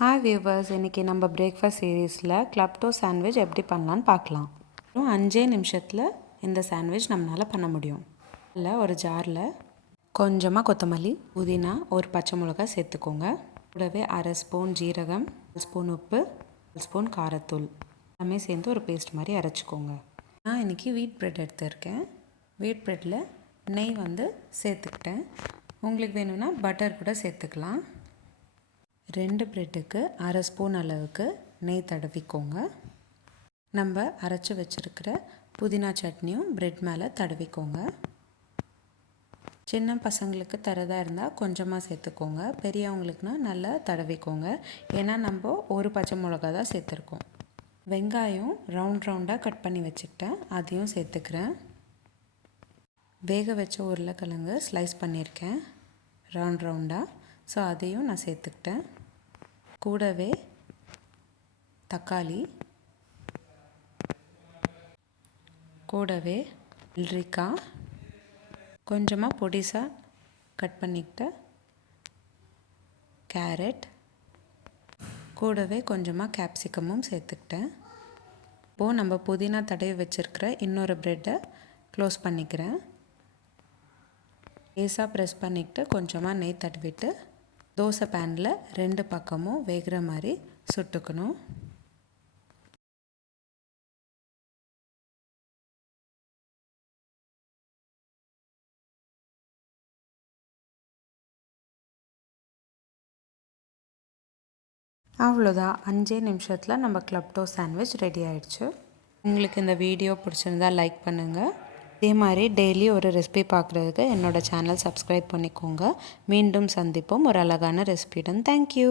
Hi viewers, இன்றைக்கி நம்ம breakfast சீரீஸில் கிளப்டோ சாண்ட்விச் எப்படி பண்ணலான்னு பார்க்கலாம். 5 நிமிஷத்தில் இந்த சாண்ட்விச் நம்மளால் பண்ண முடியும். இல்லை, ஒரு ஜாரில் கொஞ்சமாக கொத்தமல்லி, புதினா, ஒரு பச்சை மிளகாய் சேர்த்துக்கோங்க. கூடவே 1/2 ஸ்பூன் ஜீரகம், 1 ஸ்பூன் உப்பு, 1 ஸ்பூன் காரத்தூள் எல்லாமே சேர்ந்து ஒரு பேஸ்ட் மாதிரி அரைச்சிக்கோங்க. நான் இன்றைக்கி வீட் ப்ரெட் எடுத்துருக்கேன். வீட் ப்ரெட்டில் நெய் சேர்த்துக்கிட்டேன். உங்களுக்கு வேணும்னா பட்டர் கூட சேர்த்துக்கலாம். 2 ப்ரெட்டுக்கு 1/2 ஸ்பூன் அளவுக்கு நெய் தடவிக்கோங்க. நம்ம அரைச்சி வச்சுருக்கிற புதினா சட்னியும் ப்ரெட் மேலே தடவிக்கோங்க. சின்ன பசங்களுக்கு தரதாக இருந்தால் கொஞ்சமாக சேர்த்துக்கோங்க. பெரியவங்களுக்குனா நல்லா தடவிக்கோங்க. ஏன்னா நம்ம ஒரு பச்சை மிளகா தான் சேர்த்துருக்கோம். வெங்காயம் ரவுண்டாக கட் பண்ணி வச்சுக்கிட்டேன், அதையும் சேர்த்துக்கிறேன். வேக வச்ச உருளைக்கிழங்கு ஸ்லைஸ் பண்ணியிருக்கேன் ரவுண்டாக, ஸோ அதையும் நான் சேர்த்துக்கிட்டேன். கூடவே தக்காளி, கூடவே வெள்ளரிக்காய், கொஞ்சமாக பொடிசாக கட் பண்ணிக்கிட்ட கேரட், கூடவே கொஞ்சமாக கேப்சிகமும் சேர்த்துக்கிட்டேன். இப்போது நம்ம புதினா தடவி வச்சுருக்கிற இன்னொரு ப்ரெட்டை க்ளோஸ் பண்ணிக்கிறேன். லேசாக ப்ரெஸ் பண்ணிக்கிட்டு கொஞ்சமாக நெய் தடவிட்டு தோசை பேனில் 2 பக்கமும் வேகிற மாதிரி சுட்டுக்கணும். அவ்வளோதான், 5 நிமிஷத்தில் நம்ம கிளப்டோ சாண்ட்விச் ரெடி ஆகிடுச்சு. உங்களுக்கு இந்த வீடியோ பிடிச்சிருந்தா லைக் பண்ணுங்கள். இதே மாதிரி டெய்லி ஒரு ரெசிபி பார்க்குறதுக்கு என்னோடய சேனல் சப்ஸ்கிரைப் பண்ணிக்கோங்க. மீண்டும் சந்திப்போம் ஒரு அழகான ரெசிபியுடன். தேங்க்யூ.